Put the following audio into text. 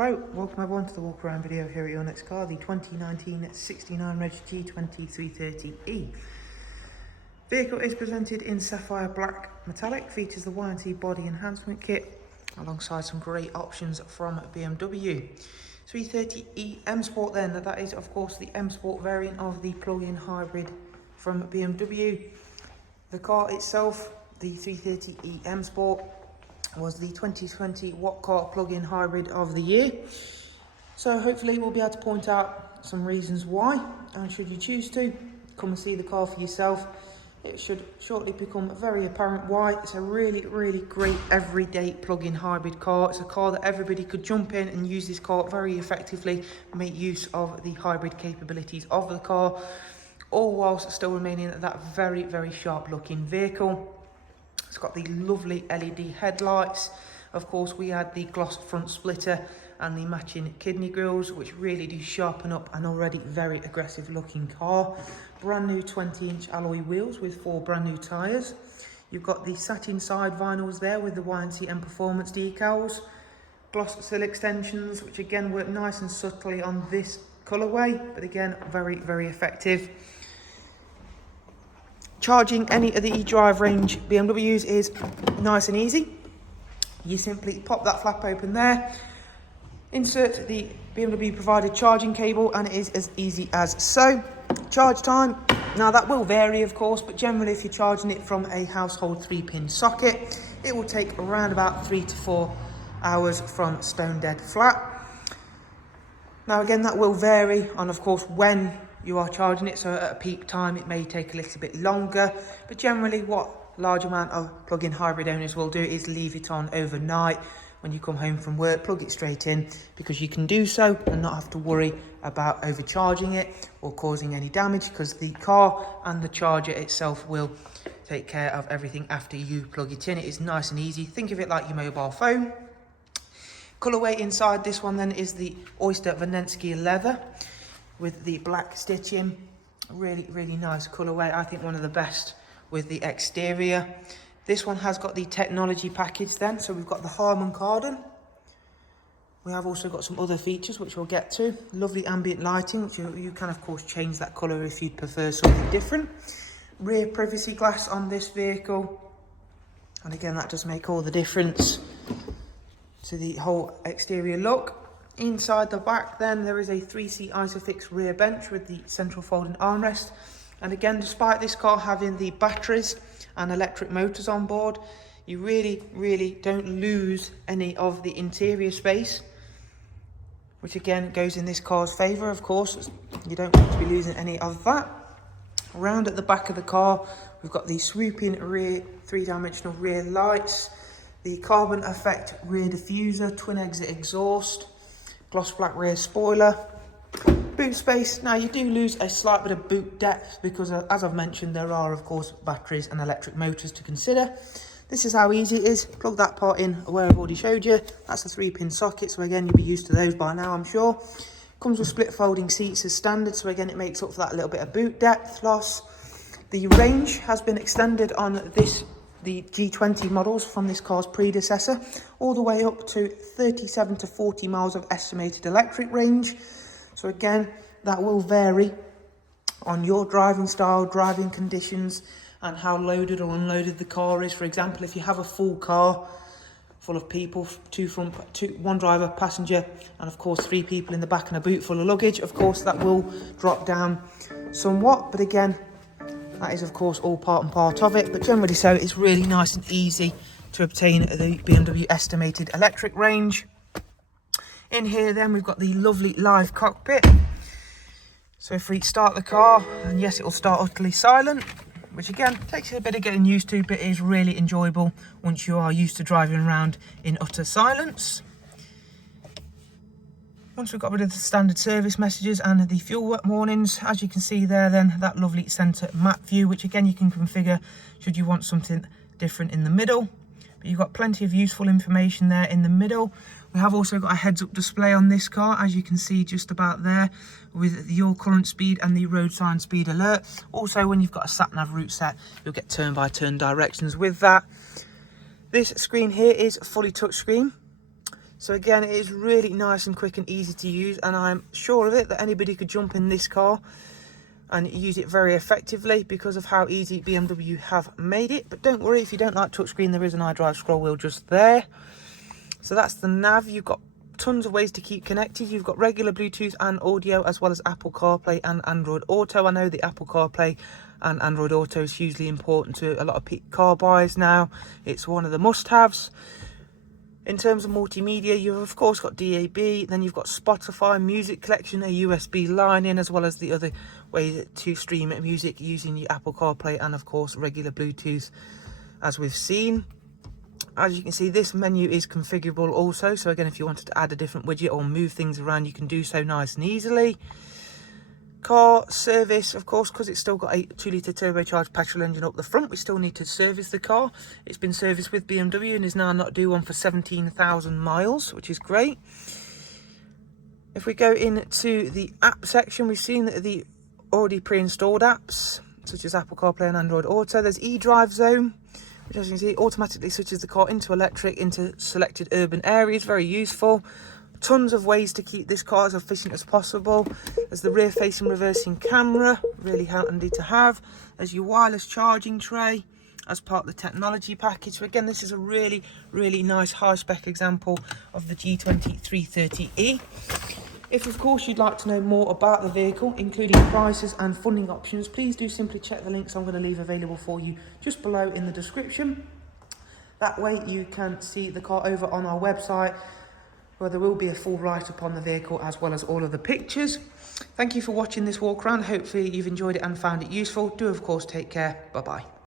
Hello, welcome everyone to the walk around video here at your next car, the 2019 69 Reg G20 330E. Vehicle is presented in sapphire black metallic, features the Y&T body enhancement kit alongside some great options from BMW. 330E M Sport then, that is of course the M Sport variant of the plug-in hybrid from BMW. The car itself, the 330E M Sport, was the 2020 What Car plug-in hybrid of the year. So hopefully we'll be able to point out some reasons why, and should you choose to come and see the car for yourself, it should shortly become very apparent why. It's a really great everyday plug-in hybrid car. It's a car that everybody could jump in and use this car very effectively, make use of the hybrid capabilities of the car, all whilst still remaining that very sharp looking vehicle. It's got the lovely LED headlights. Of course, we had the gloss front splitter and the matching kidney grills, which really do sharpen up an already very aggressive looking car. Brand new 20-inch alloy wheels with 4 brand new tyres. You've got the satin side vinyls there with the Y&T and performance decals. Gloss sill extensions, which again work nice and subtly on this colourway, but again, very effective. Charging any of the eDrive range BMWs is nice and easy. You simply pop that flap open there, insert the BMW provided charging cable, and it is as easy as so. Charge time, now that will vary of course, but generally if you're charging it from a household 3-pin socket, it will take around about 3 to 4 hours from stone dead flat. Now again, that will vary on of course when you are charging it, so at a peak time it may take a little bit longer, but generally what large amount of plug-in hybrid owners will do is leave it on overnight. When you come home from work, plug it straight in, because you can do so and not have to worry about overcharging it or causing any damage, because the car and the charger itself will take care of everything after you plug it in. It is nice and easy. Think of it like your mobile phone. Colourway inside this one then is the Oyster Vanensky leather with the black stitching. Really nice colourway. I think one of the best with the exterior. This one has got the technology package then, so we've got the Harman Kardon. We have also got some other features which we'll get to. Lovely ambient lighting, which you can of course change that colour if you'd prefer something different. Rear privacy glass on this vehicle, and again that does make all the difference to the whole exterior look. Inside the back then, there is a 3-seat Isofix rear bench with the central folding armrest. And again, despite this car having the batteries and electric motors on board, you really don't lose any of the interior space, which again goes in this car's favour of course. You don't want to be losing any of that. Around at the back of the car, we've got the swooping rear 3-dimensional rear lights, the carbon effect rear diffuser, twin exit exhaust, gloss black rear spoiler. Boot space, now you do lose a slight bit of boot depth because as I've mentioned, there are of course batteries and electric motors to consider. This is how easy it is. Plug that part in where I've already showed you. That's a 3-pin socket, so again you'll be used to those by now I'm sure. Comes with split folding seats as standard, so again it makes up for that little bit of boot depth loss. The range has been extended on the G20 models from this car's predecessor, all the way up to 37 to 40 miles of estimated electric range. So again, that will vary on your driving style, driving conditions, and how loaded or unloaded the car is. For example, if you have a full car full of people, one driver, passenger, and of course 3 people in the back and a boot full of luggage, of course that will drop down somewhat, but again, that is of course all part and part of it. But generally so, it's really nice and easy to obtain the BMW estimated electric range. In here then, we've got the lovely live cockpit. So if we start the car, and yes, it will start utterly silent, which again takes a bit of getting used to, but is really enjoyable once you are used to driving around in utter silence. Once we've got rid of the standard service messages and the fuel warnings, as you can see there then, that lovely centre map view, which again you can configure should you want something different in the middle. But you've got plenty of useful information there in the middle. We have also got a heads-up display on this car, as you can see just about there, with your current speed and the road sign speed alert. Also, when you've got a sat-nav route set, you'll get turn-by-turn directions with that. This screen here is fully touchscreen. So again, it is really nice and quick and easy to use, and I'm sure of it that anybody could jump in this car and use it very effectively because of how easy BMW have made it. But don't worry, if you don't like touchscreen, there is an iDrive scroll wheel just there. So that's the nav. You've got tons of ways to keep connected. You've got regular Bluetooth and audio, as well as Apple CarPlay and Android Auto. I know the Apple CarPlay and Android Auto is hugely important to a lot of car buyers now. It's one of the must-haves. In terms of multimedia, you've of course got DAB, then you've got Spotify, music collection, a USB line in, as well as the other ways to stream music using your Apple CarPlay and of course regular Bluetooth, as we've seen. As you can see, this menu is configurable also, so again, if you wanted to add a different widget or move things around, you can do so nice and easily. Car service, of course, because it's still got a 2-litre turbocharged petrol engine up the front, we still need to service the car. It's been serviced with BMW and is now not due one for 17,000 miles, which is great. If we go into the app section, we've seen that the already pre-installed apps, such as Apple CarPlay and Android Auto. There's eDrive Zone, which, as you can see, automatically switches the car into electric into selected urban areas. Very useful. Tons of ways to keep this car as efficient as possible. There's the rear facing reversing camera, really handy to have. There's your wireless charging tray as part of the technology package. So again, this is a really nice high spec example of the G20 330e. If of course you'd like to know more about the vehicle, including prices and funding options, please do simply check the links I'm going to leave available for you just below in the description. That way you can see the car over on our website, where there will be a full write-up on the vehicle as well as all of the pictures. Thank you for watching this walk around. Hopefully you've enjoyed it and found it useful. Do of course take care. Bye bye.